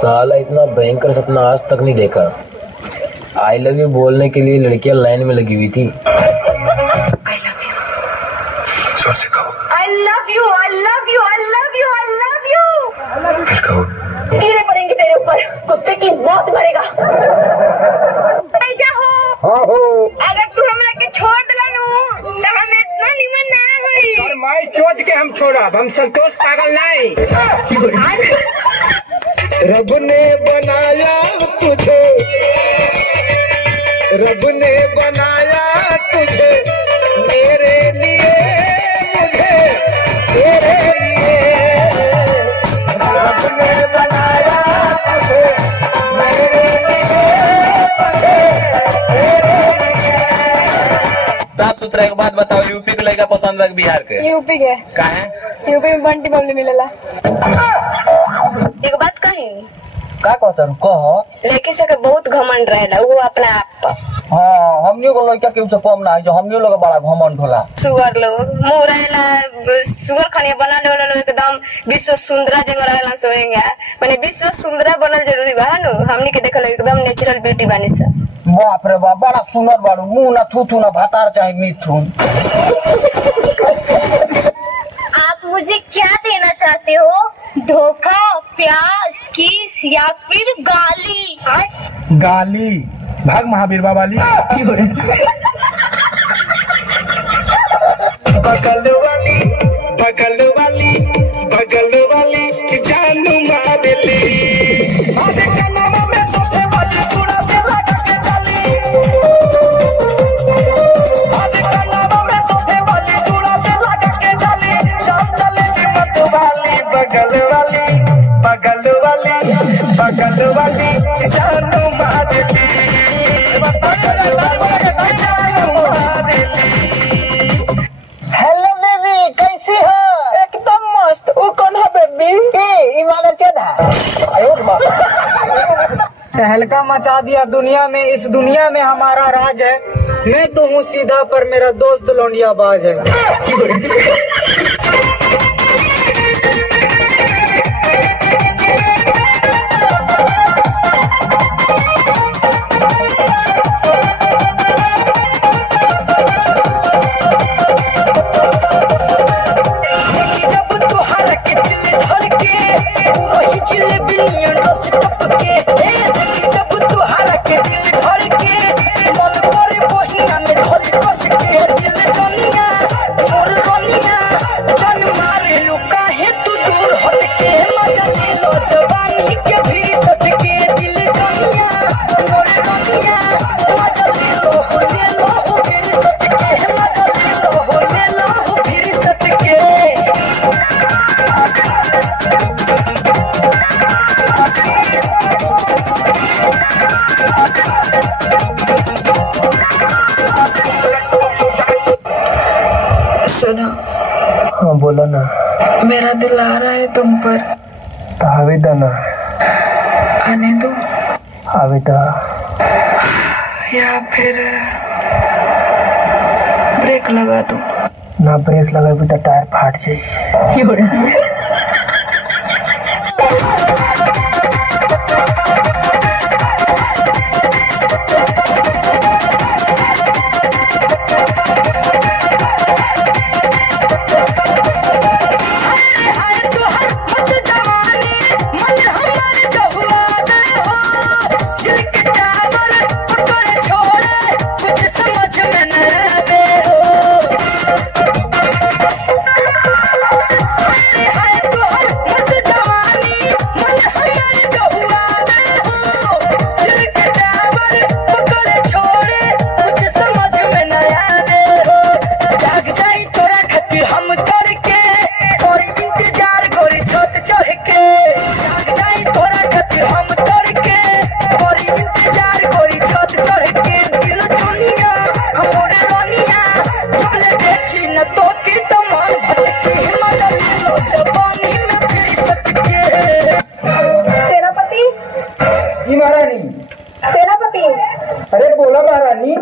साला इतना भयंकर सपना आज तक नहीं देखा। आई लव यू बोलने के लिए लड़कियां लाइन में लगी हुई थी। जोर से कहो। I love you, I love you, I love you, I love you। फिर कहो। कीड़े पड़ेंगे तेरे ऊपर, कुत्ते की मौत मरेगा। बेटा हो, अगर तू हमरा के छोड़ दिला नु, तो हम इतना निमन ना होई। और माई चोद के हम छोड़ब, हम संतोष पागल नहीं। रब ने बनाया तुझे, रब ने बनाया तुझे मेरे लिए, मुझे तेरे लिए। रब ने बनाया तुझे मेरे लिए, मुझे तेरे लिए। साफ सुथरा एक बात बताओ, यूपी के लड़का पसंद है बिहार के? यूपी के काहे? यूपी में बंटी बबली मिलेला। एक बात कही, का कहता हूँ कहो। लड़की से के बहुत घमंड रहेला, वो अपना आप पर। हाँ, हमनियों को लड़का के कम ना है, जो हमनियों लोग बड़ा घमंड होला। सुगर लोग मुंह रहेला, सुगर खाने बना लोग एकदम विश्व सुंदरा जंग रहेला सोएंगे। माने विश्व सुंदरा बनल जरूरी बा नु, हमनी के देखल एकदम नेचुरल ब्यूटी बानी सा। बाप रे बाप, बड़ा सुंदर बाड़ू, मुंह ना थू ना भातार चाहे मिथुन। आप मुझे क्या देना चाहते हो? धोखा, प्यार, किस या फिर गाली? गाली भाग महावीर बाबा ली। बगल वाली बगल वाली बगल वाली जानू मारेली, आधे कनमा में सोते वाली चूड़ा से लगा के जाली, आधे कनमा में सोते वाली चूड़ा से लगा के जाली, शाम चलेगी मत वाली बगल वाली बगल वाली बगल वाली जानू मारेली। हेलो बेबी, कैसी हो? एकदम मस्त। वो कौन है बेबी? ये इमारत चढ़ा। तहलका मचा दिया दुनिया में, इस दुनिया में हमारा राज है। मैं तो हूँ सीधा पर मेरा दोस्त लौंडिया बाज है। सुनो। हाँ बोलो ना। मेरा दिल आ रहा है तुम पर। तो आवेदा ना। आने दो। आवेदा। या फिर ब्रेक लगा दो। ना ब्रेक लगा भी तो टायर फाट जाए। रानी?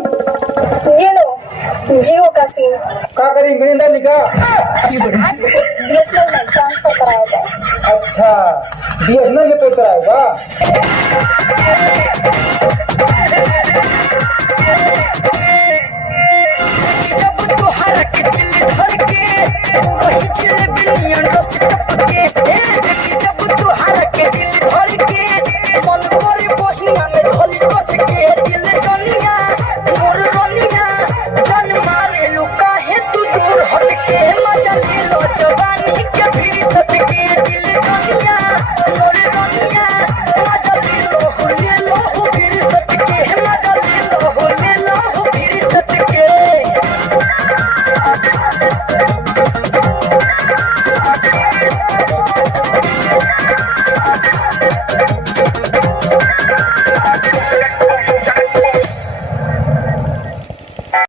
ये लो जियो का सिम का करी मिरिंडा लिखा? बीएसएनएल में ट्रांसफर कराया जाए। अच्छा, बीएसएनएल में पोत कराएगा?